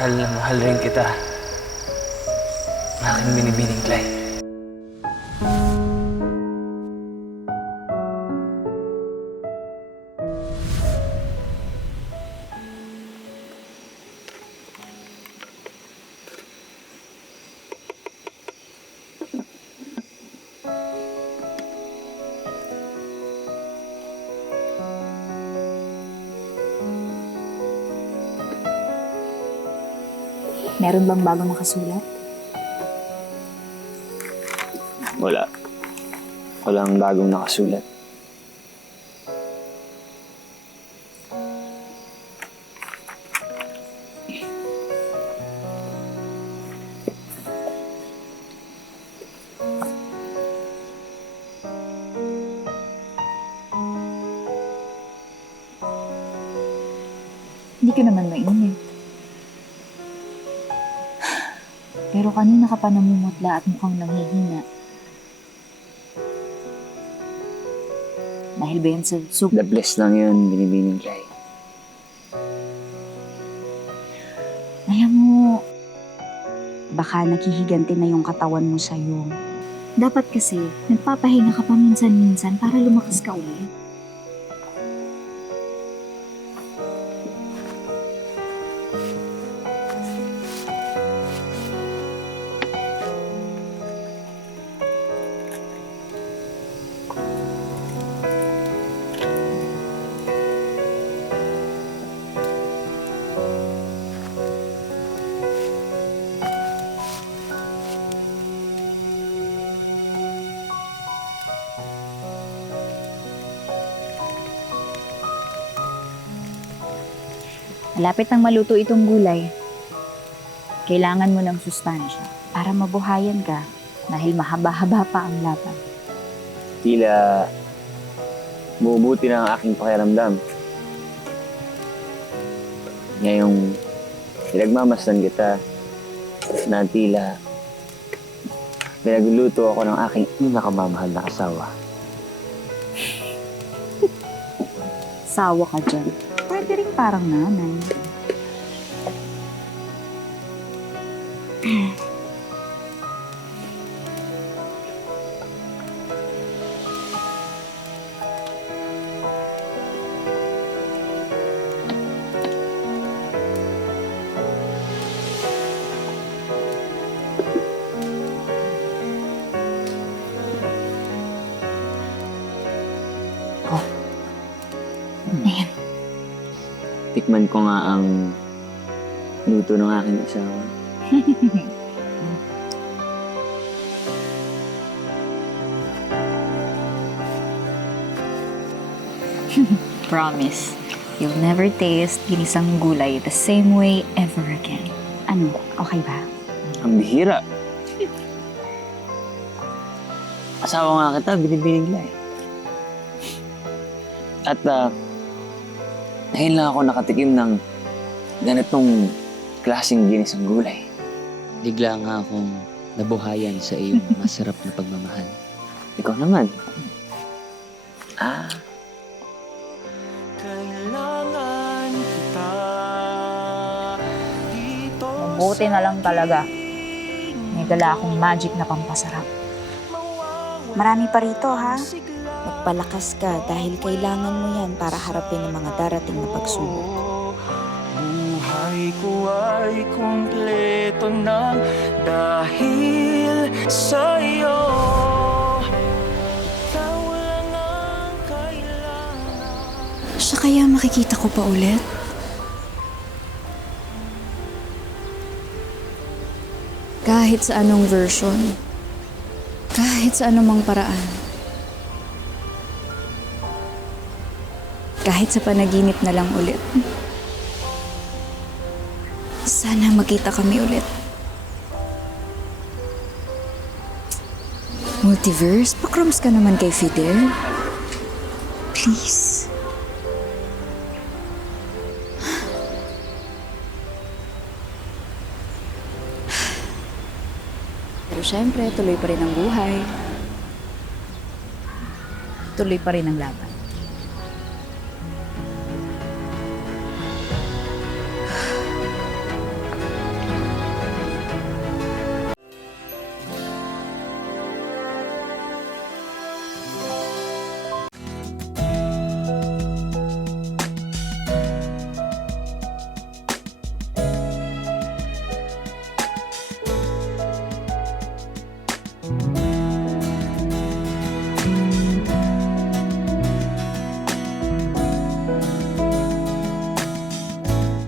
Mahal na mahal rin kita. Aking binibining Clay. Meron bang bagong nakasulat? Wala. Walang bagong nakasulat. Hindi ka naman mainit. Pero kanina ka pa namumutla at mukhang nanghihina. Dahil ba yan sa soup? The bless lang yun, binibining Clay. Alam mo, baka naghihiganti na yung katawan mo sa'yo. Dapat kasi, nagpapahinga ka pa minsan-minsan para lumakas ka ulit. Malapit nang maluto itong gulay. Kailangan mo ng sustansya para mabuhayan ka dahil mahaba-haba pa ang laban. Tila bumubuti na ang aking pakiramdam. Ngayong pinagmamasdan kita na tila pinagluluto ako ng aking pinakamamahal na asawa. Sawa ka dyan. Pwede rin parang nanay. Oh. Ayan. Tikman ko nga ang luto ng aking asawa. Promise, you'll never taste ginisang gulay the same way ever again. Ano, okay ba? Ang bihira. Asawa nga kita, binibining Clay. At ngayon lang ako nakatikim ng ganitong klaseng ginisang gulay. Bigla nga akong nabuhayan sa iyong masarap na pagmamahal. Ikaw naman. Kailangan kita dito. Mabuti na lang talaga. May dala akong magic na pampasarap. Marami pa rito, ha? Magpalakas ka dahil kailangan mo yan para harapin ang mga darating na pagsubok. Buhay ko ay kumpleto ng dahil sa'yo. Ikaw lang ang kailangan. Siya kaya makikita ko pa ulit? Kahit sa anong version, kahit sa anumang paraan, kahit sa panaginip na lang ulit. Sana magkita kami ulit. Multiverse, pakrams ka naman kay Fidel. Please. Pero syempre, tuloy pa rin ang buhay. Tuloy pa rin ang laban.